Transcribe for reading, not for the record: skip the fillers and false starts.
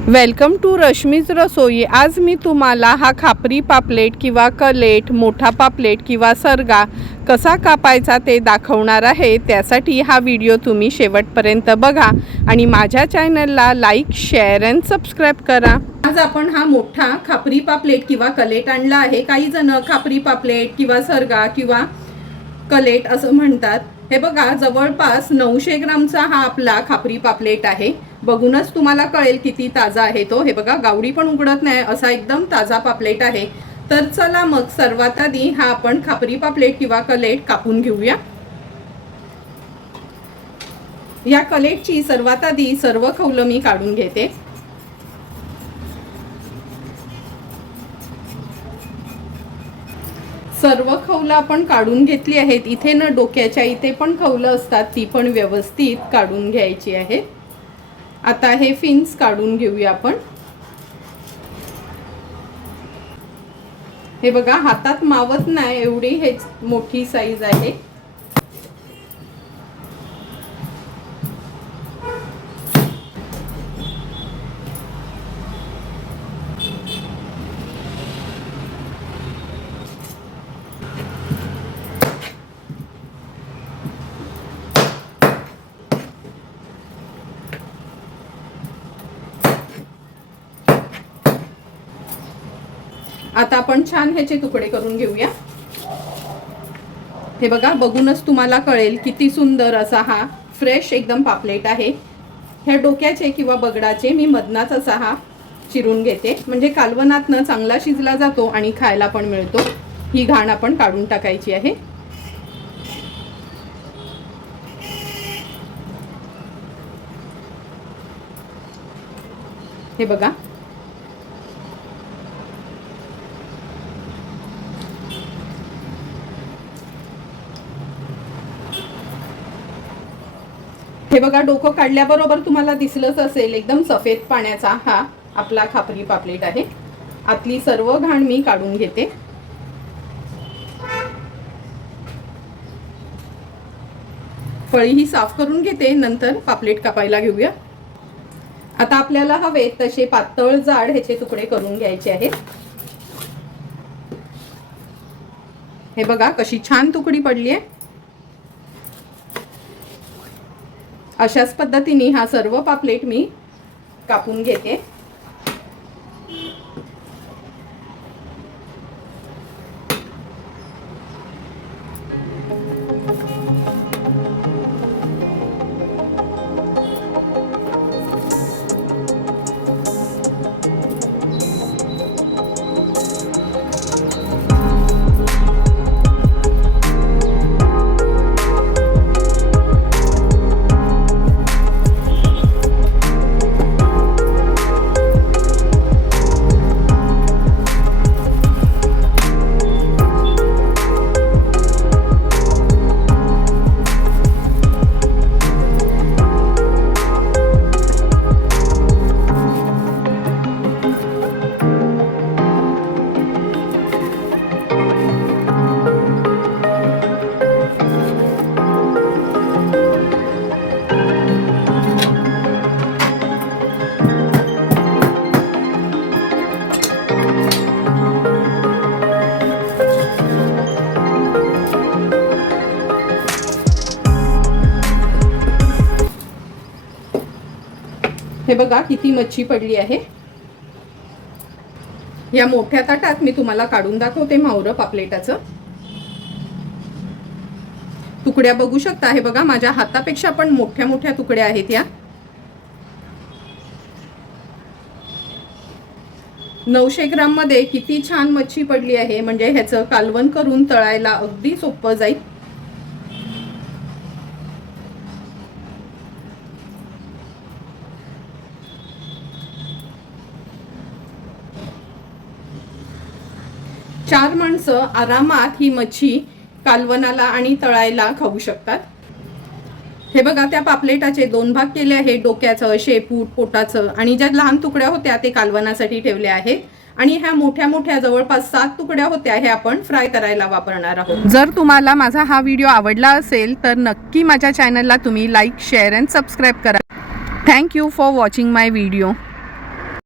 Welcome to Rashmi's रसोई। आज मी तुम्हाला हा खापरी पापलेट किंवा कलेट, मोठा पापलेट किंवा सरगा कसा कापायचा ते दाखवणार आहे। त्यासाठी हा व्हिडिओ तुम्ही शेवटपर्यंत बघा आणि माझ्या चॅनलला लाईक, शेअर अँड सबस्क्राईब करा। आज आपण हा मोठा खापरी पापलेट किंवा कलेट आणला आहे। काही जण खापरी पापलेट किंवा सरगा किंवा कलेट असं म्हणतात। हे बघा, जवळपास 900 ग्रामचा हा आपला खापरी पापलेट आहे। बघूनच तुम्हाला कळेल किती ताजा आहे तो। हे बघा, गावडी पण उघडत नाही असा एकदम ताजा पापलेट आहे। तर चला मग सर्वात आधी हा आपण खापरी पापलेट किंवा कलेट कापून घेऊया। या कलेटची सर्वात आधी सर्व खवलं मी काढून घेते। सर्व खवलं आपण काढून घेतली आहेत। इथे न डोक्याच्या इथे पण खवलं असतात, ती पण व्यवस्थित काढून घ्यायची आहे। आता हे फिन्स काढून घेऊया आपण। हे बघा, हातात मावत नाही एवढी हे मोठी साईज आहे। आता आपण छान ह्याचे तुकडे करून घेऊया। हे बघा, बघूनच तुम्हाला कळेल किती सुंदर असा हा फ्रेश एकदम पापलेट आहे। ह्या डोक्याचे किंवा बगडाचे मी मधनाच असा हा चिरून घेते, म्हणजे कालवनातनं चांगला शिजला जातो आणि खायला पण मिळतो। ही घाण आपण काढून टाकायची आहे। हे बघा, हे बघा, डोकं काढल्याबरोबर तुम्हाला दिसलंच असेल एकदम सफेद पाण्याचा हा आपला खापरी पापलेट आहे। आतली सर्व घाण मी काढून घेते। फळी ही साफ करून घेते, नंतर पापलेट कापायला घेऊया। आता आपल्याला हवे तसे पातळ जाड ह्याचे तुकडे करून घ्यायचे आहेत। हे बघा, कशी छान तुकडी पडली आहे। अशाच पद्धतीने हा सर्व पापलेट मी कापून घेते। हे बघा, किती मच्छी पडली आहे। या मोठ्या ताटात मी तुम्हाला काढून दाखवते मावरं पापलेटाचं। तुकड्या बघू शकता। हे बघा, माझ्या हातापेक्षा पण मोठ्या मोठ्या तुकड्या आहेत या। 900 ग्राम मध्ये किती छान मच्छी पडली आहे, म्हणजे ह्याचं कालवण करून तळायला अगदी सोपं जाईल। चार माणसं आरामात ही मच्छी कालवणाला आणि तळायला खाऊ शकतात। हे बघा, त्या पापलेटाचे 2 भाग केले आहेत, डोक्याचं, शेपूट, पोटाचं, आणि ज्या लहान तुकड्या होत्या ते कालवणासाठी ठेवले आहेत। आणि ह्या मोठ्या मोठ्या जवळपास 7 तुकड्या होत्या, हे आपण फ्राय करायला वापरणार आहोत। जर तुम्हाला माझा हा व्हिडिओ आवडला असेल तर नक्की माझ्या चॅनलला तुम्ही लाईक, शेअर अँड सबस्क्राईब करा। Thank you for watching my video.